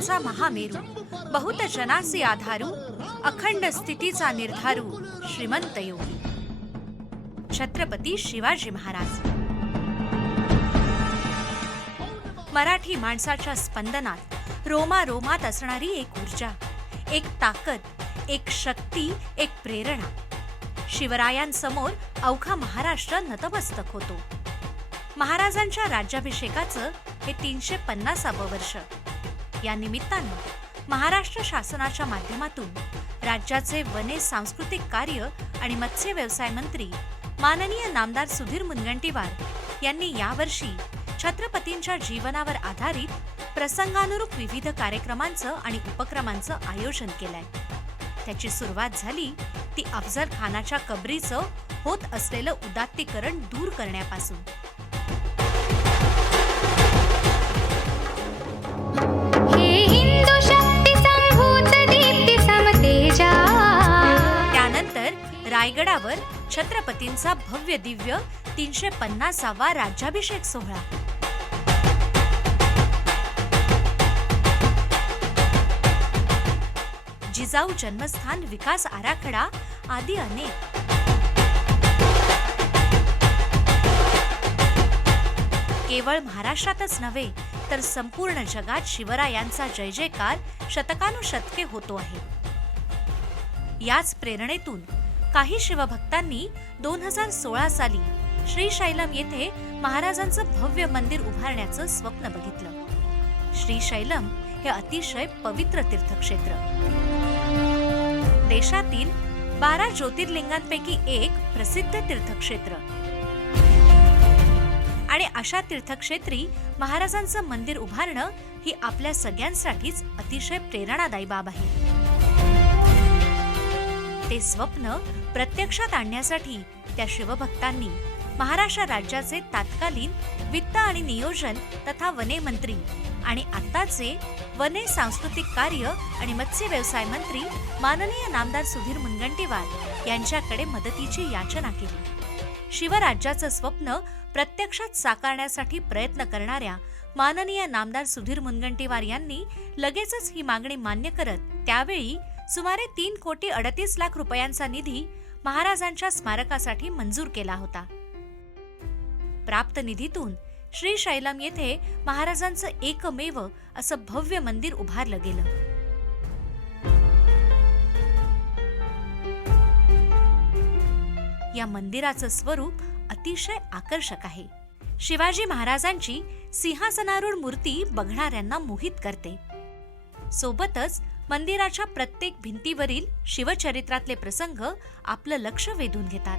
धर्माचा महामेरू. बहुत जनासी आधारू अखंड स्थितीचा निर्धारू श्रीमंत योगी. छत्रपती शिवाजी महाराज. मराठी माणसाच्या स्पंदनात रोमा रोमात असणारी एक ऊर्जा एक ताकद एक शक्ती एक प्रेरणा. शिवरायांसमोर अवघा महाराष्ट्र नतमस्तक होतो. महाराजांच्या राज्याभिषेकाचं हे तीनशे पन्नासावं वर्ष. या निमित्तानं महाराष्ट्र शासनाच्या माध्यमातून राज्याचे वने सांस्कृतिक कार्य आणि मत्स्य व्यवसाय मंत्री माननीय नामदार सुधीर मुनगंटीवार यांनी यावर्षी छत्रपतींच्या जीवनावर आधारित प्रसंगानुरूप विविध कार्यक्रमांचं आणि उपक्रमांचं आयोजन केलंय. त्याची सुरुवात झाली ती अफजल खानाच्या कबरीचं होत असलेलं उदात्तीकरण दूर करण्यापासून. छत्रपतींचा भव्य दिव्य तीनशे पन्नासावा राज्याभिषेक सोहळा. जिजाऊ जन्मस्थान विकास आराखडा आदी अनेक. केवळ महाराष्ट्रातच नव्हे तर संपूर्ण जगात शिवरायांचा जय जयकार शतकानुशतके होतो आहे. याच प्रेरणेतून काही शिवभक्तांनी दोन हजार सोळा साली श्रीशैलम येथे महाराजांचं भव्य मंदिर उभारण्याचं स्वप्न बघितलं. श्रीशैलम हे अतिशय पवित्र तीर्थक्षेत्र. देशातील बारा ज्योतिर्लिंगांपैकी एक प्रसिद्ध तीर्थक्षेत्र. आणि अशा तीर्थक्षेत्री महाराजांचं मंदिर उभारणं ही आपल्या सगळ्यांसाठीच अतिशय प्रेरणादायी बाब आहे. ते स्वप्न प्रत्यक्षात आणण्यासाठी त्या शिवभक्तांनी महाराष्ट्र राज्याचे तात्कालीन वित्त आणि नियोजन तथा वने मंत्री आणि आत्ताचे वने सांस्कृतिक कार्य आणि मत्स्य व्यवसाय मंत्री माननीय नामदार सुधीर मुनगंटीवार यांच्याकडे मदतीची याचना केली. शिवराज्याचं स्वप्न प्रत्यक्षात साकारण्यासाठी प्रयत्न करणाऱ्या माननीय नामदार सुधीर मुनगंटीवार यांनी लगेचच ही मागणी मान्य करत त्यावेळी सुमारे तीन कोटी अडतीस लाख रुपयांचा निधी महाराजांच्या स्मारकासाठी मंजूर केला होता. प्राप्त निधीतून श्री शैलम येथे महाराजांचं एकमेव असं भव्य मंदिर उभारलं गेलं. या मंदिराचं स्वरूप अतिशय आकर्षक आहे. शिवाजी महाराजांची सिंहासनारूढ मूर्ती बघणाऱ्यांना मोहित करते. सोबतच मंदिराच्या प्रत्येक भिंतीवरील शिवचरित्रातले प्रसंग आपलं लक्ष वेधून घेतात.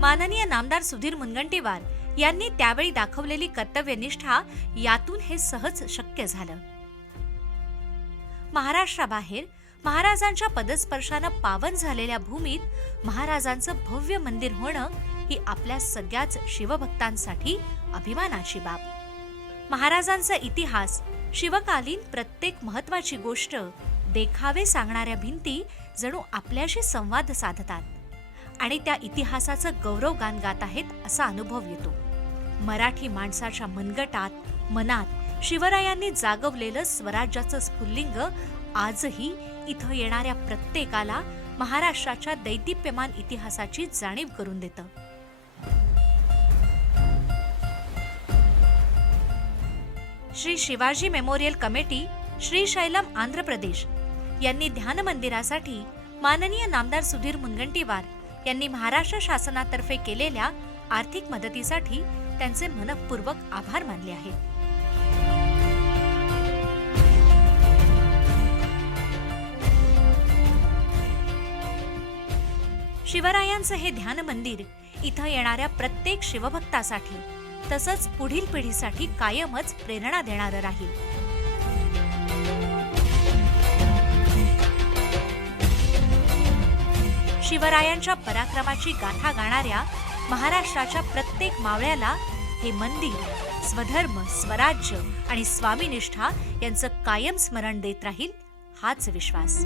माननीय नामदार सुधीर मुनगंटीवार यांनी त्यावेळी दाखवलेली कर्तव्यनिष्ठा यातून हे सहज शक्य झालं. महाराष्ट्राबाहेर महाराजांच्या पदस्पर्शानं पावन झालेल्या भूमीत महाराजांचं भव्य मंदिर होणं ही आपल्या सगळ्याच शिवभक्तांसाठी अभिमानाची बाब. महाराजांचा इतिहास शिवकालीन प्रत्येक महत्वाची गोष्ट देखावे सांगणाऱ्या भिंती जणू आपल्याशी संवाद साधतात आणि त्या इतिहासाचं गौरवगान गात आहेत असा अनुभव येतो. मराठी माणसाच्या मनगटात मनात शिवरायांनी जागवलेलं स्वराज्याचं स्फुल्लिंग आजही इथं येणाऱ्या प्रत्येकाला महाराष्ट्राच्या दैदिप्यमान इतिहासाची जाणीव करून देतं. Shri Shivaji memorial committee Srisailam Andhra Pradesh. यांनी ध्यान मंदिरासाठी माननीय नामदार सुधीर मुनगंटीवार यांनी महाराष्ट्र शासनातर्फे केलेल्या आर्थिक मदतीसाठी त्यांचे मनपूर्वक आभार मानले आहेत. शिवरायांचं हे ध्यान मंदिर इथं येणाऱ्या प्रत्येक शिवभक्तासाठी तसंच पुढील पिढीसाठी कायमच प्रेरणा देणारं राहील. शिवरायांच्या पराक्रमाची गाथा गाणाऱ्या महाराष्ट्राच्या प्रत्येक मावळ्याला हे मंदिर स्वधर्म स्वराज्य आणि स्वामीनिष्ठा यांचं कायम स्मरण देत राहील हाच विश्वास.